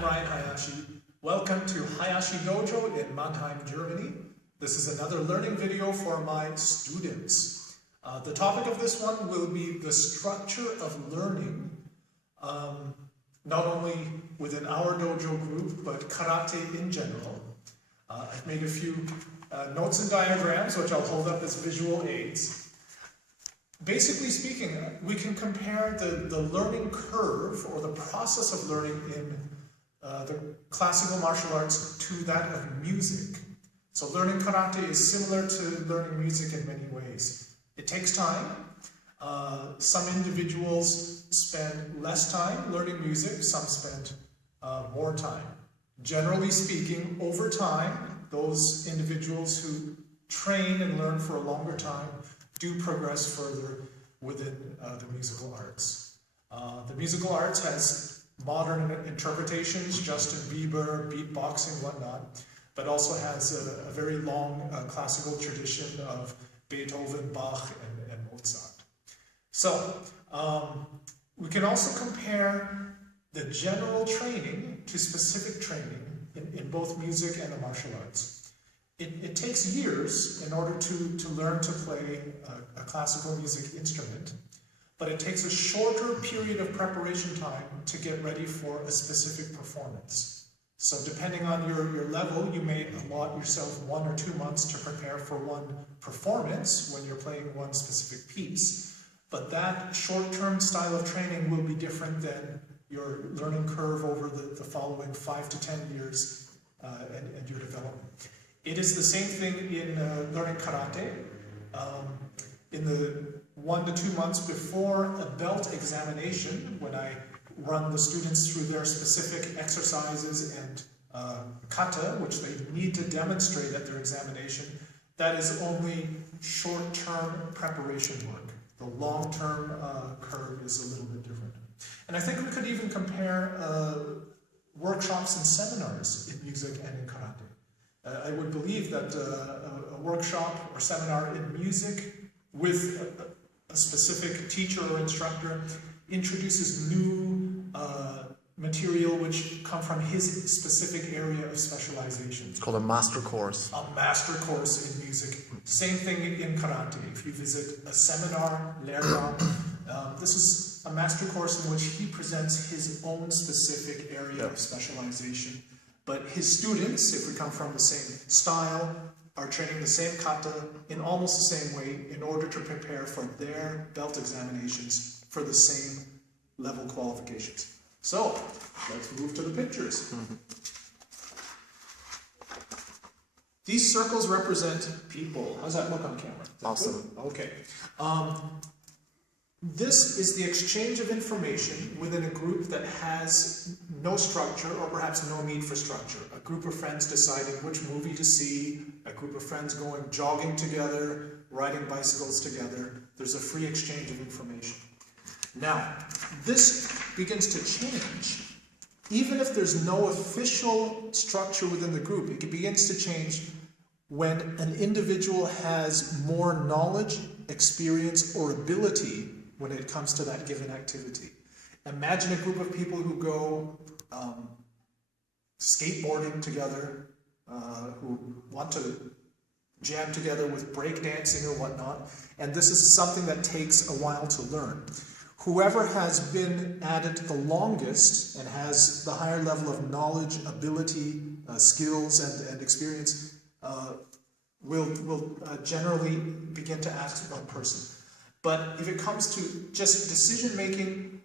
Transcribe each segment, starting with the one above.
I'm Ryan Hayashi. Welcome to Hayashi Dojo in Mannheim, Germany. This is another learning video for my students. The topic of this one will be the structure of learning, not only within our dojo group, but karate in general. I've made a few notes and diagrams, which I'll hold up as visual aids. Basically speaking, we can compare the learning curve or the process of learning in the classical martial arts to that of music. So learning karate is similar to learning music in many ways. It takes time. Some individuals spend less time learning music, some spend more time. Generally speaking, over time, those individuals who train and learn for a longer time do progress further within the musical arts. The musical arts has modern interpretations, Justin Bieber, beatboxing, whatnot, but also has a very long classical tradition of Beethoven, Bach, and Mozart. So, we can also compare the general training to specific training in both music and the martial arts. It takes years in order to learn to play a classical music instrument, but it takes a shorter period of preparation time to get ready for a specific performance. So depending on your level, you may allot yourself 1 or 2 months to prepare for one performance when you're playing one specific piece, but that short-term style of training will be different than your learning curve over the following 5 to 10 years and your development. It is the same thing in learning karate. In the 1 to 2 months before a belt examination, when I run the students through their specific exercises and kata, which they need to demonstrate at their examination, that is only short-term preparation work. The long-term curve is a little bit different. And I think we could even compare workshops and seminars in music and in karate. I would believe that a workshop or seminar in music with a specific teacher or instructor introduces new material which come from his specific area of specialization. It's called a master course. A master course in music. Same thing in karate. If you visit a seminar, Lehrgang, this is a master course in which he presents his own specific area of specialization. But his students, if we come from the same style, are training the same kata in almost the same way in order to prepare for their belt examinations for the same level qualifications. So, let's move to the pictures. These circles represent people. How's that look on camera? Awesome. Good? Okay. This is the exchange of information within a group that has no structure or perhaps no need for structure. A group of friends deciding which movie to see, a group of friends going jogging together, riding bicycles together. There's a free exchange of information. Now, this begins to change. Even if there's no official structure within the group, it begins to change when an individual has more knowledge, experience, or ability when it comes to that given activity. Imagine a group of people who go skateboarding together, who want to jam together with breakdancing or whatnot, and this is something that takes a while to learn. Whoever has been at it the longest and has the higher level of knowledge, ability, skills, and experience will generally begin to ask one person. But if it comes to just decision making,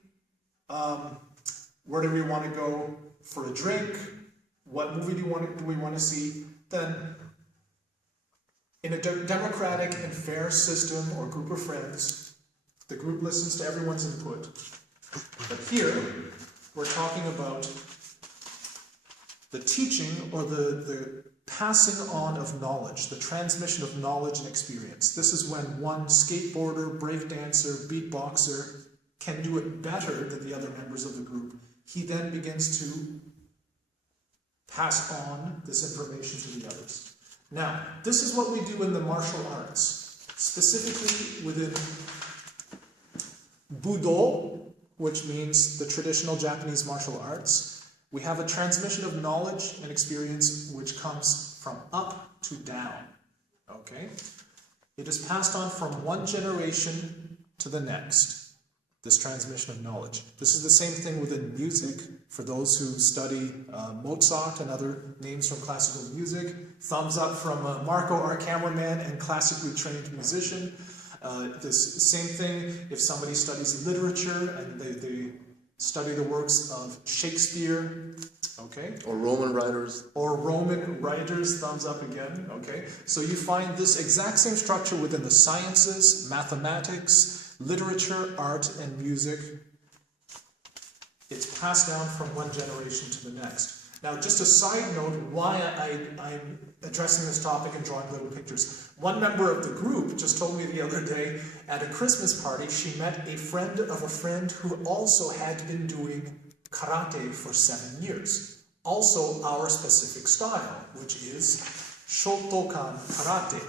where do we want to go for a drink, what movie do we want to see, then in a democratic and fair system or group of friends, the group listens to everyone's input. But here, we're talking about the teaching or the passing on of knowledge, the transmission of knowledge and experience. This is when one skateboarder, breakdancer, beatboxer can do it better than the other members of the group. He then begins to pass on this information to the others. Now, this is what we do in the martial arts, specifically within Budo, which means the traditional Japanese martial arts. We have a transmission of knowledge and experience which comes from up to down. Okay? It is passed on from one generation to the next, this transmission of knowledge. This is the same thing within music. For those who study Mozart and other names from classical music, thumbs up from Marco, our cameraman and classically trained musician. This same thing if somebody studies literature and they study the works of Shakespeare, okay? Or Roman writers. Or Roman writers, thumbs up again, okay? So you find this exact same structure within the sciences, mathematics, literature, art, and music. It's passed down from one generation to the next. Now, just a side note, why I'm addressing this topic and drawing little pictures. One member of the group just told me the other day at a Christmas party, she met a friend of a friend who also had been doing karate for 7 years. Also our specific style, which is Shotokan Karate.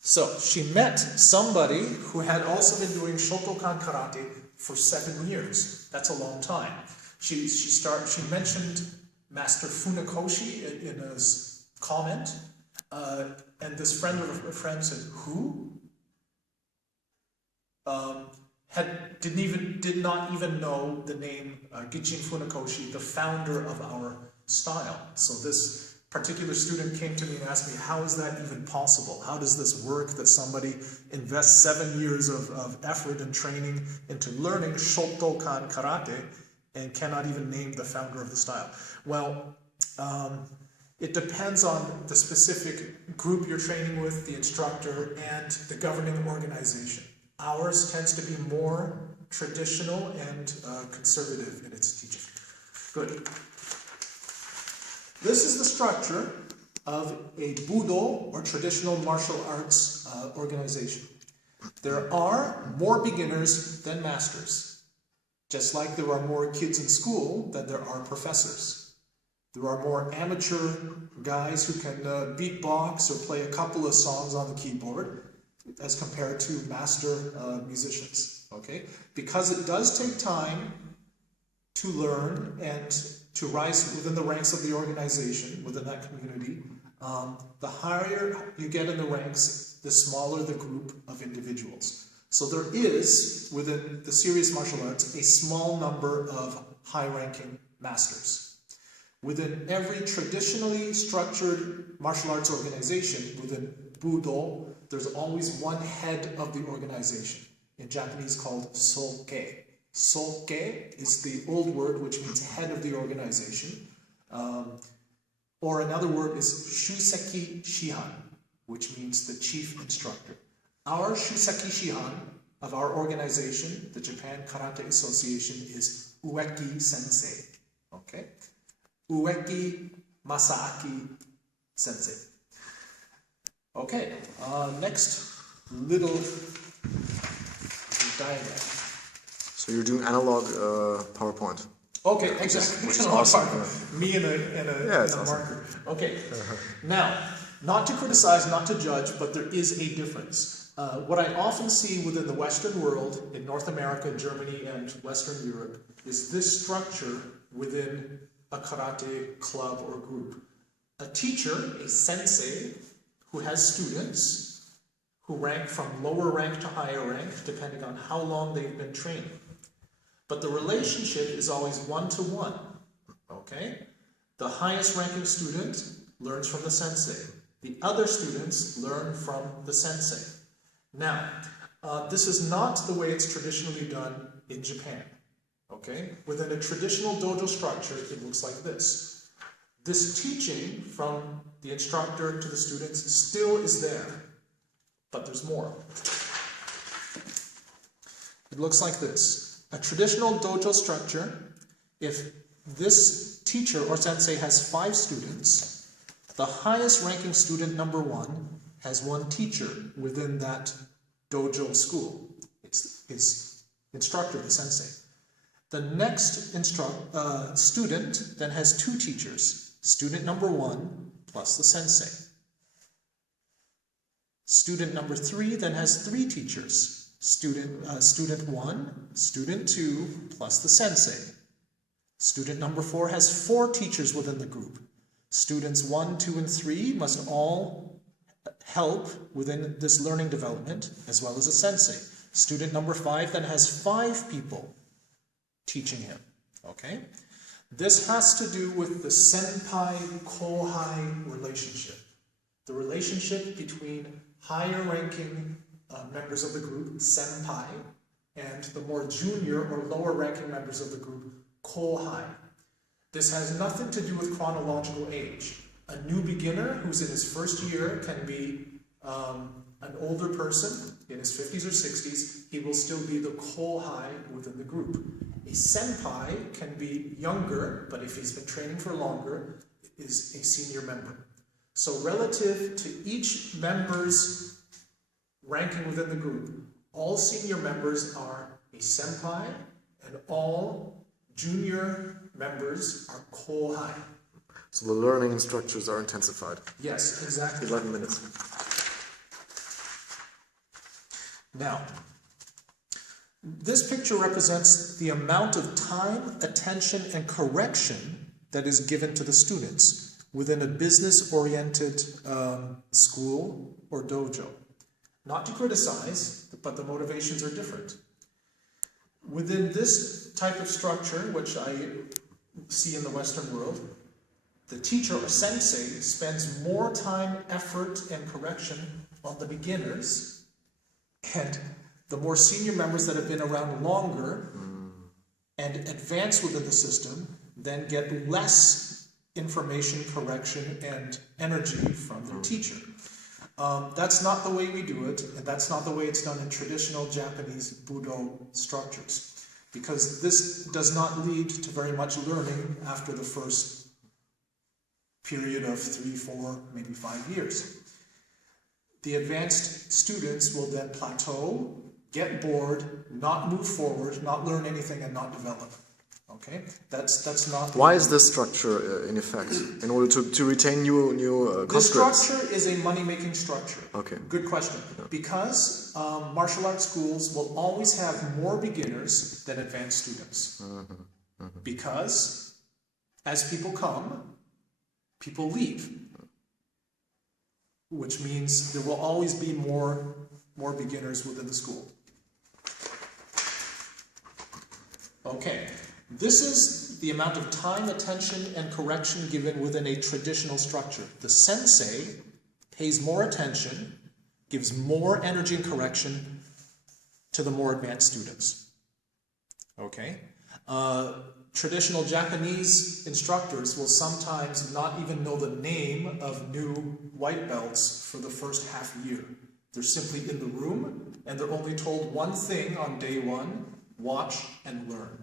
So she met somebody who had also been doing Shotokan Karate for 7 years. That's a long time. She mentioned Master Funakoshi in a comment, and this friend of a friend said, "Who?" Did not even know the name Gichin Funakoshi, the founder of our style. So this particular student came to me and asked me, how is that even possible? How does this work that somebody invests 7 years of effort and training into learning Shotokan Karate and cannot even name the founder of the style? Well, it depends on the specific group you're training with, the instructor, and the governing organization. Ours tends to be more traditional and conservative in its teaching. Good. This is the structure of a Budo, or traditional martial arts organization. There are more beginners than masters, just like there are more kids in school than there are professors. There are more amateur guys who can beatbox or play a couple of songs on the keyboard as compared to master musicians, okay? Because it does take time to learn and to rise within the ranks of the organization, within that community. The higher you get in the ranks, the smaller the group of individuals. So there is, within the serious martial arts, a small number of high-ranking masters. Within every traditionally structured martial arts organization, within Budo, there's always one head of the organization, in Japanese called Soke. Soke is the old word which means head of the organization. Or another word is Shuseki Shihan, which means the chief instructor. Our Shuseki Shihan of our organization, the Japan Karate Association, is Ueki Sensei. Okay? Ueki Masaaki Sensei. Okay, next little diagram. So you're doing analog PowerPoint. Okay, exactly. Which is awesome. Me and a awesome. marker. Okay. Now, not to criticize, not to judge, but there is a difference. What I often see within the Western world, in North America, Germany, and Western Europe, is this structure within a karate club or group. A teacher, a sensei, who has students who rank from lower rank to higher rank, depending on how long they've been training. But the relationship is always one-to-one, okay? The highest ranking student learns from the sensei. The other students learn from the sensei. Now, this is not the way it's traditionally done in Japan, okay? Within a traditional dojo structure, it looks like this. This teaching from the instructor to the students still is there, but there's more. It looks like this. A traditional dojo structure, if this teacher or sensei has 5 students, the highest ranking student, number 1, has 1 teacher within that dojo school. It's his instructor, the sensei. The next student then has 2 teachers. Student number 1 plus the sensei. Student number 3 then has 3 teachers. Student 1, student 2 plus the sensei. Student number 4 has 4 teachers within the group. Students 1, 2, and 3 must all help within this learning development, as well as a sensei. Student number 5 then has 5 people teaching him. Okay? This has to do with the senpai-kohai relationship. The relationship between higher ranking members of the group, senpai, and the more junior or lower ranking members of the group, kohai. This has nothing to do with chronological age. A new beginner who's in his first year can be an older person in his 50s or 60s. He will still be the kohai within the group. A senpai can be younger, but if he's been training for longer, is a senior member. So relative to each member's ranking within the group, all senior members are a senpai, and all junior members are kohai. So the learning structures are intensified. Yes, exactly. 11 minutes. Now, this picture represents the amount of time, attention, and correction that is given to the students within a business-oriented school or dojo. Not to criticize, but the motivations are different. Within this type of structure, which I see in the Western world, the teacher or sensei spends more time, effort, and correction on the beginners, and the more senior members that have been around longer and advance within the system then get less information, correction, and energy from their teacher. That's not the way we do it, and that's not the way it's done in traditional Japanese Budo structures, because this does not lead to very much learning after the first period of 3, 4, maybe 5 years. The advanced students will then plateau, get bored, not move forward, not learn anything, and not develop. Okay, that's not. Why is this structure in effect? In order to retain new This conscripts? structure is a money-making structure. Okay. Good question. Because martial arts schools will always have more beginners than advanced students. Because as people come, people leave. Which means there will always be more beginners within the school. Okay. This is the amount of time, attention, and correction given within a traditional structure. The sensei pays more attention, gives more energy and correction to the more advanced students. Okay? Traditional Japanese instructors will sometimes not even know the name of new white belts for the first half year. They're simply in the room, and they're only told one thing on day 1, watch and learn.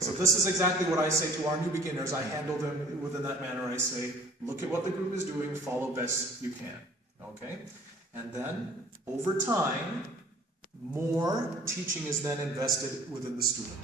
So this is exactly what I say to our new beginners. I handle them within that manner. I say, look at what the group is doing, follow best you can. Okay? And then, over time, more teaching is then invested within the student.